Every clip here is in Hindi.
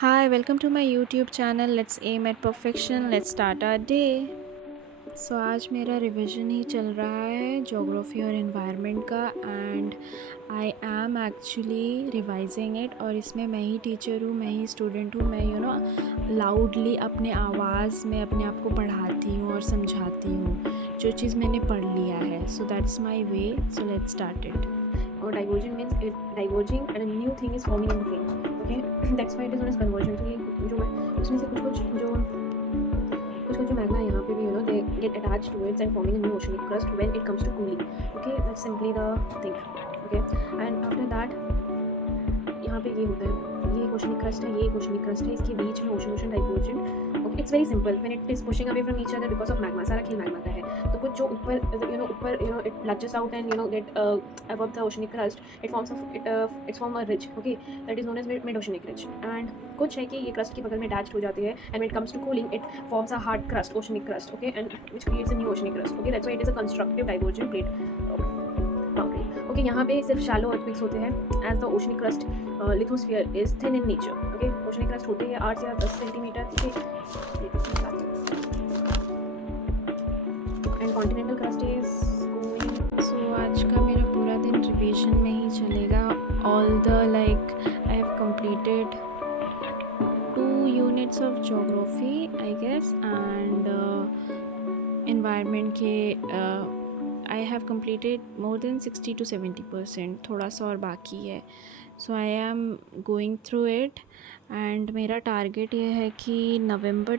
Hi, welcome to my YouTube channel. Let's aim at perfection. Let's start our day. आज मेरा रिवीजन ही चल रहा है जोग्राफ़ी और एनवायरनमेंट का and I am actually revising it. और इसमें मैं ही टीचर हूँ, मैं ही स्टूडेंट हूँ। मैं लाउडली अपने आवाज़ में अपने आप को पढ़ाती हूँ और समझाती हूँ जो चीज़ मैंने पढ़ लिया है। So that's my way. So let's start it. Or diverging means it diverging and a new thing is forming in the brain. Okay, that's why it is known as conversion. तो ये जो उसमें से कुछ जो magma है यहाँ पे भी they get attached to it and forming a new oceanic crust when it comes to cooling. Okay, that's simply the thing. Okay, and after that यहाँ पे ये होता है, ये एक ओशनिक क्रस्ट है, ये एक ओशनिक क्रस्ट है, इसके बीच में ocean divergent. Okay, it's very simple when it is pushing away from each other because of magma. सारा खेल मैग्मा का है। तो कुछ जो ऊपर it latches out and get above the oceanic crust, it form a ridge. Okay, that is known as mid oceanic ridge. And कुछ है कि ये क्रस्ट के बगल में अटैच्ड हो जाती है and when it comes to cooling it forms a hard crust, oceanic crust. Okay, and which creates a new oceanic crust. Okay, that's why it is a constructive divergent plate boundary. Okay, यहाँ पे सिर्फ शैलो अर्थक्वेक्स होते हैं as the oceanic crust lithosphere is thin in nature. Okay, oceanic crust होते हैं 8 या 10 सेंटीमीटर के and continental crust is going. So आज का मेरा पूरा दिन रिवीजन में ही चलेगा। All the I have completed 2 units of geography I guess and environment के I have completed more than 60 to 70%, थोड़ा सा और बाकी है। So I am going through it and मेरा टारगेट ये है कि नवंबर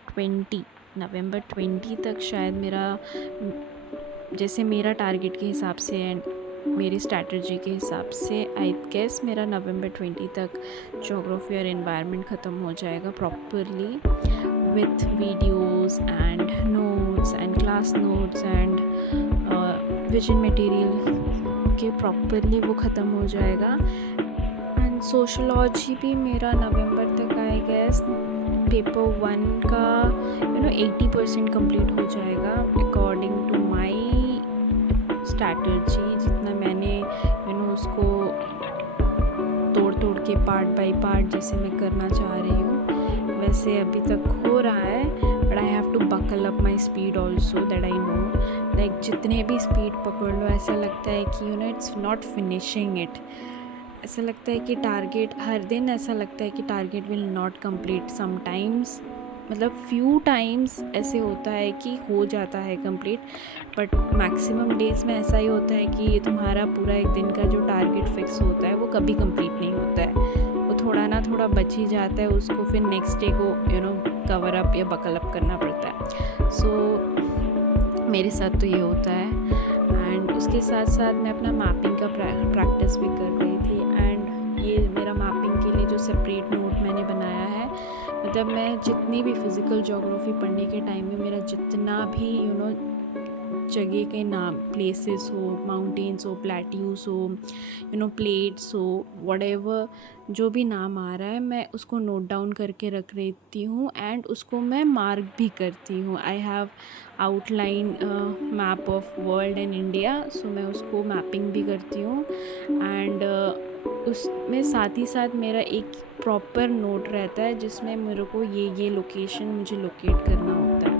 20 तक शायद मेरा, जैसे मेरा टारगेट के हिसाब से एंड मेरी स्ट्रैटेजी के हिसाब से आई गेस मेरा नवंबर 20 तक जोग्राफ़ी और एनवायरनमेंट ख़त्म हो जाएगा properly with videos and notes and class notes and vision material. Okay, properly वो ख़त्म हो जाएगा। एंड सोशलॉजी भी मेरा नवंबर तक आई गेस पेपर 1 का 80% कंप्लीट हो जाएगा अकॉर्डिंग टू माई स्ट्रैटेजी। जितना मैंने उसको तोड़ के पार्ट बाय पार्ट जैसे मैं करना चाह रही हूँ वैसे अभी तक हो रहा है। But I have to buckle up my speed also that I know like जितने भी स्पीड पकड़ लो ऐसा लगता है कि इट्स नॉट फिनिशिंग इट। ऐसा लगता है कि टारगेट हर दिन ऐसा लगता है कि target will not complete. Sometimes मतलब फ्यू टाइम्स ऐसे होता है कि हो जाता है कंप्लीट, बट मैक्सिमम डेज़ में ऐसा ही होता है कि ये तुम्हारा पूरा एक दिन का जो टारगेट फिक्स होता है वो कभी कंप्लीट नहीं होता है। वो थोड़ा ना थोड़ा बच ही जाता है, उसको फिर नेक्स्ट डे को कवर अप या बकल अप करना पड़ता है। सो मेरे साथ तो ये होता है एंड उसके साथ साथ मैं अपना मैपिंग का प्रैक्टिस भी कर रही थी। एंड ये मेरा मैपिंग के लिए जो सेपरेट नोट मैंने बनाया है, मतलब मैं जितनी भी फ़िज़िकल ज्योग्राफी पढ़ने के टाइम में मेरा जितना भी जगह के नाम, प्लेसेस हो, माउंटेन्स हो, प्लेट्यूज हो, प्लेट्स हो, व्हाटएवर जो भी नाम आ रहा है मैं उसको नोट डाउन करके रख लेती हूँ एंड उसको मैं मार्क भी करती हूँ। I have outline map of world and India, so मैं उसको मैपिंग भी करती हूँ एंड उसमें साथ ही साथ मेरा एक प्रॉपर नोट रहता है जिसमें मेरे को ये लोकेशन मुझे लोकेट करना होता है।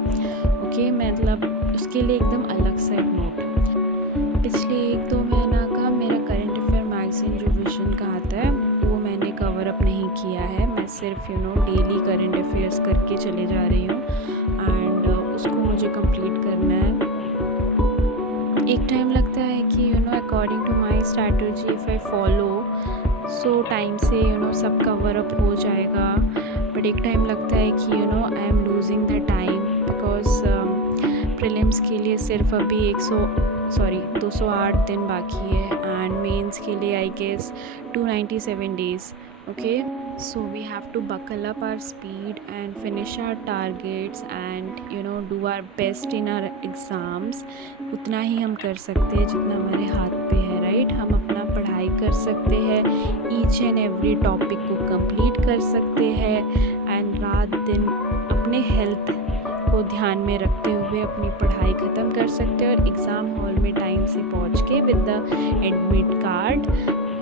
ओके, मतलब उसके लिए एकदम अलग सा एक नोट। पिछले 1-2 महीना का मेरा करंट अफेयर मैगज़ीन जो विजन का आता है वो मैंने कवर अप नहीं किया है। मैं सिर्फ डेली करंट अफेयर्स करके चले जा रही हूँ एंड उसको मुझे कंप्लीट करना है। एक टाइम लगता है कि according to my strategy if I follow so time से सब कवर अप हो जाएगा। बट एक टाइम लगता है कि I am losing the time because prelims के लिए सिर्फ अभी 208 दिन बाकी है एंड मेंस के लिए I guess 297 days। Okay, so we have to buckle up our speed and finish our targets and do our best in our exams। उतना ही हम कर सकते हैं जितना हमारे हाथ पे है, राइट। हम अपना पढ़ाई कर सकते हैं, ईच एंड एवरी टॉपिक को कंप्लीट कर सकते हैं एंड रात दिन अपने हेल्थ को ध्यान में रखते हुए अपनी पढ़ाई ख़त्म कर सकते हैं और एग्ज़ाम हॉल में टाइम से पहुंच के विद द एडमिट कार्ड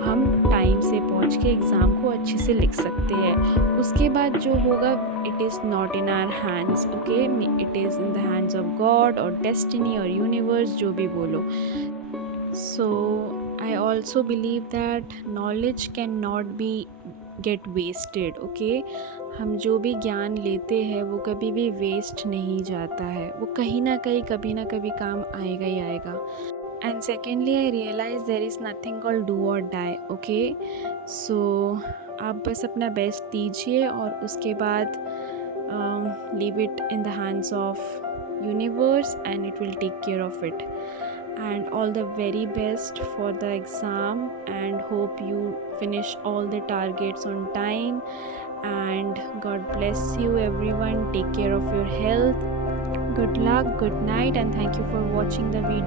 हम टाइम से पहुंच के एग्ज़ाम को अच्छे से लिख सकते हैं। उसके बाद जो होगा it is not in our hands, okay, it is in the hands of God और डेस्टिनी और यूनिवर्स, जो भी बोलो। So I also believe that knowledge can not be get wasted, okay. हम जो भी ज्ञान लेते हैं वो कभी भी वेस्ट नहीं जाता है, वो कहीं ना कहीं कभी ना कभी काम आएगा ही आएगा। And secondly I realize there is nothing called do और डाई, ओके। सो आप बस अपना बेस्ट दीजिए और उसके बाद leave it in the hands of universe and it will take care of it. And all the very best for the exam, and hope you finish all the targets on time, and God bless you everyone. Take care of your health. Good luck, good night, and thank you for watching the video.